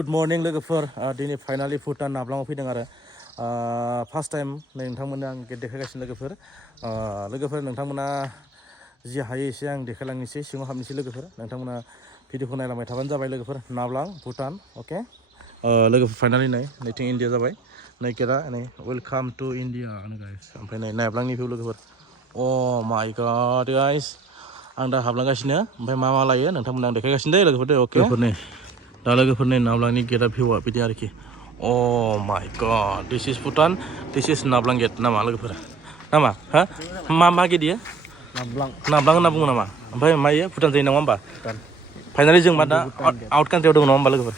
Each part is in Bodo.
Good morning लोगोफोर दिनै फाइनाली भुटान नाब्लाङाव फैदों आरो फार्स्ट टाइम नोंथांमोननो आं देखायगासिनो लोगोफोर नोंथांमोना जि हायो एसे आं देखायलांनोसै सिङाव हाबनोसै लोगोफोर नोंथांमोना भिडिअखौ नायलांबाय थाबानो जाबाय लोगोफोर नाब्लां भुटान अके लोगोफोर फाइनाली नैथिं इन्डिया जाबाय नै केरा नै वेलकाम टु इन्डिया गाइस ओमफ्राय नै नाब्लांनि भिउ लोगोफोर अ माय गॉड गाइस आं दा हाबलांगासिनो ओमफ्राय मा लायो नोंथांमोना आं देखायगासिनो दे लोगोफोर दे अके दा लोगोफोरनि नाब्लांनि गेटआ भिउआ बिदि आरोखि अ my God this is Bhutan this is नाब्लां गेट नामा लोगोफोरा नामा हा मा गेट इयो नाब्लां होनना बुङो नामा ओमफ्राय मा इयो भुटान जायो नङा होमबा फाइनाली जों मा दा आउट कान्ट्रियाव दङ नङा होमबा लोगोफोर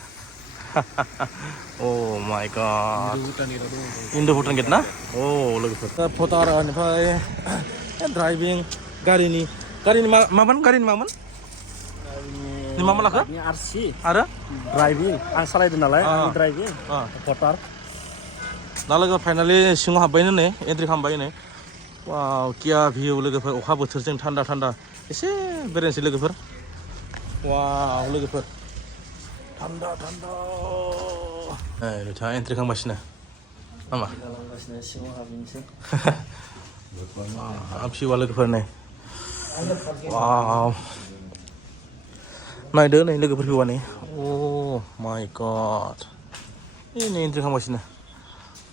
अ my God Indo Bhutan gate ना अ लोगोफोर भटार ओमफ्राय ड्राइभिं गारिनि मामोन मा लाखो आरसि आरो ड्राइभिं आं सालायदों नालाय ड्राइभिं भटार दा लोगो फाइनाली सिङाव हाबबायनो नै एन्ट्रि खालामबाय नै वाव किया भिउ लोगोफोर अखा बोथोरजों थान्दा एसे बेरायनोसै लोगोफोर वाव लोगोफोर थान्दा बिथाङा एन्ट्रि खालामगासिनो नामा सिङाव हाबनोसै भिउआ लोगोफोर नै वाव नायदो नै लोगोफोर भिउआ नै अ माय गॉड नै एन्ट्रि खालामगासिनो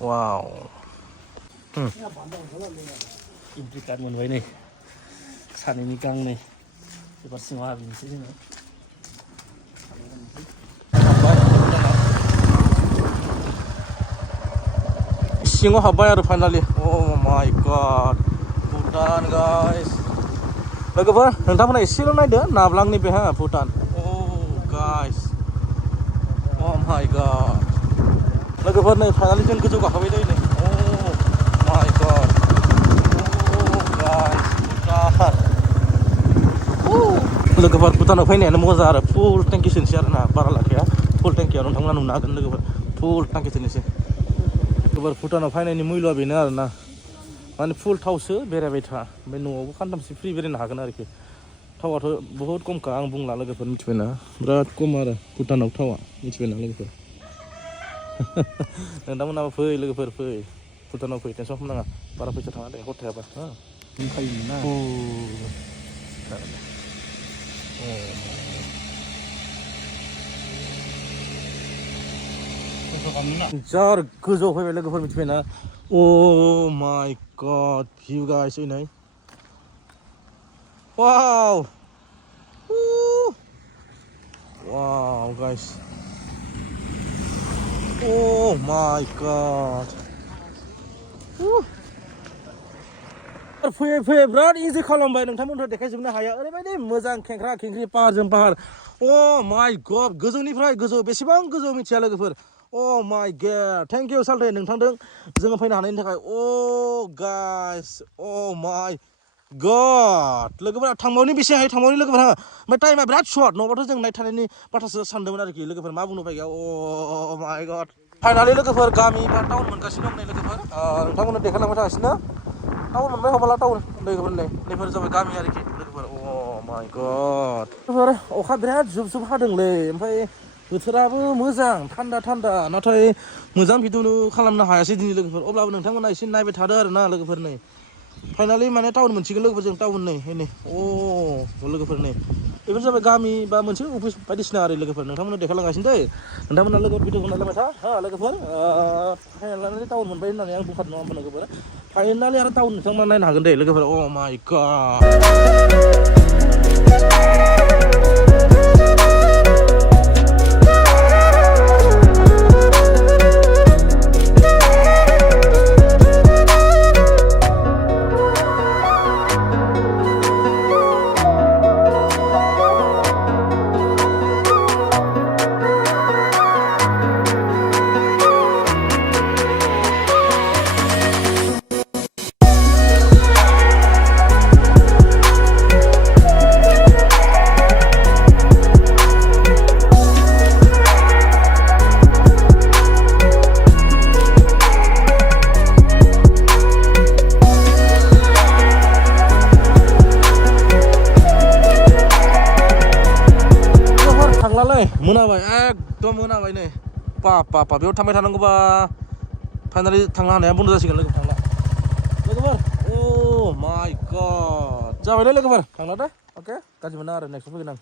वाव एन्ट्रि कार्ड मोनबाय नै सानैनि गांनै एबार सिङाव हाबनोसै जोङो सिङाव हाबबाय आरो finally O my God Bhutan guys लोगोफोर नोंथांमोना एसेल' नायदो नाब्लांनि बे Bhutan guys a my God लोगोफोर नै फाइनाली जों गोजौ गाखोबाय दै नै अ माय गॉड गाइस भुटान लोगोफोर भुटानाव फैनायानो मोजां आरो फुल टेंकि सोनोसै आरो ना बारा लाखाया फुल टेंकियाव नोंथांमोना नुनो हागोन लोगोफोर फुल टेंकि सोनोसै लोगोफोर भुटानाव फैनायनि मुल्यआ बेनो आरो ना माने फुल थावसो बेरायबाय था ओमफ्राय न'आवबो खानथामसो फ्रि बेरायनो हागोन आरोखि थावाथ' बहुद खमखा आं बुंला लोगोफोर मिथिबायना बिराद खम आरो भुटानाव थावा मिथिबायना लोगोफोर नोंथांमोनाबो फै लोगोफोर फै भुटानाव फै टेनसन खालामनाङा बारा फैसा थाङा दे हर थायाबा जार गोजौ फैबाय लोगोफोर मिथिबायना अ माय गॉड भिउ गाइस नै वाव वाव गाइस अ माय गॉड फैयै बिराद इन्जय खालामबाय नोंथांमोनथ' देखायजोबनो हाया ओरैबायदि मोजां खेंख्रा खेंख्रि पाहारजों पाहार अ माय गॉड गोजौनिफ्राय गोजौ बेसेबां गोजौ मिथिया लोगोफोर अ माय गॉड थेंक इउ सालथे नोंथांदों जोङो फैनो हानायनि थाखाय अ गाइस अ माय गॉड लोगोफोरा थांबावनि बेसे हायो थांबावनि लोगोफोरा ओमफ्राय टाइमा बिराद सर्ट नङाबाथ' जों नायथानायनि बाथ्रासो सानदोंमोन आरोखि लोगोफोर मा बुंनो गैया अ माय गॉड फाइनाली लोगोफोर गामि बा टाउन मोनगासिनो दं नै लोगोफोर नोंथांमोननो देखायलांबाय थागासिनो टाउन मोनबाय हबाला टाउन लोगोफोर नैफोर जाबाय गामि आरोखि लोगोफोर अ माय गॉड लोगोफोर अखा बिराद जुब हादोंलै ओमफ्राय बोथोराबो मोजां थान्दा नाथाय मोजां भिडिअ खालामनो हायासै दिनै लोगोफोर अब्लाबो नोंथांमोना एसे नायबाय थादो आरो ना लोगोफोर नै फाइनाली माने टाउन मोनसिगोन लोगोफोर जों टाउन नै अ लोगोफोर नै बेफोर जाबाय गामि बा मोनसे अफिस बायदिसिना आरो लोगोफोर नोंथांमोना देखायलांगासिनो दै नोंथांमोना लोगोफोर भिडिअखौ नायलांबाय था लोगोफोर फाइनाली टाउन मोनबाय होननानै आं बुंखादों नङा होमबा लोगोफोर फाइनाली आरो टाउन नोंथांमोना नायनो हागोन दे लोगोफोर अ माय गॉड मोनाबाय एकदम मोनाबाय नै पा बेयाव थांबाय थानांगौबा फाइनालि थांनो हानाया बन्द' जासिगोन लोगोफोर थांला लोगोफोर अ माय गड जाबाय दे लोगोफोर थांला दे अके गाज्रि मोना आरो नेक्स्टआव फैगोन आं